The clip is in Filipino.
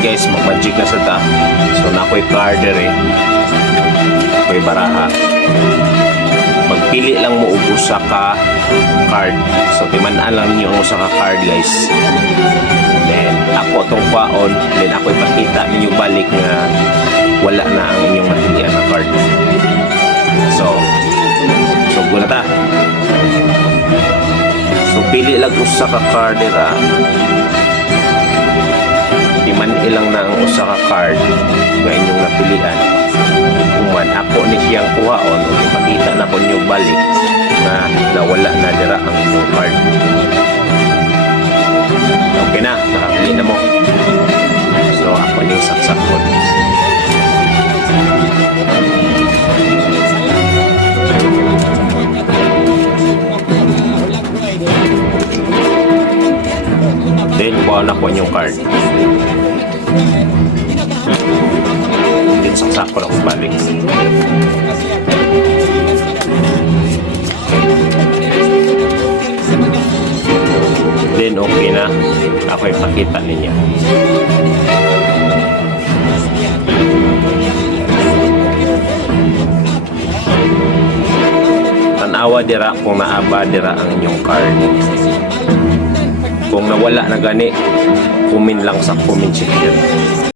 guys, mag-magic na sa ta. So na ako'y carder eh. Ako'y baraha. Magpili lang mo og usa ka card. So timan-an lang niyo ang usa ka card guys. Then ako tong kwaon, then ako ipakita ninyo balik nga wala na ang inyong napilian na card. So guna ta. So pili lang usa ka card dira. Timan ilang na ang usa ka card nga inyong napilian. Kuman ako ni siyang kuhaon, ipakita na ko niyo balik na nawala na dira ang inyong card. Okay na, nakapili na mo. So ako ni saksak ko. Then kuha na ko yung card. Then saksak ko lang balik. Then okay na. Ako ipakita ninyo. Tanawa dira kung naaba dira ang inyong card. Kung nawala na gani, kumin lang sa comment section.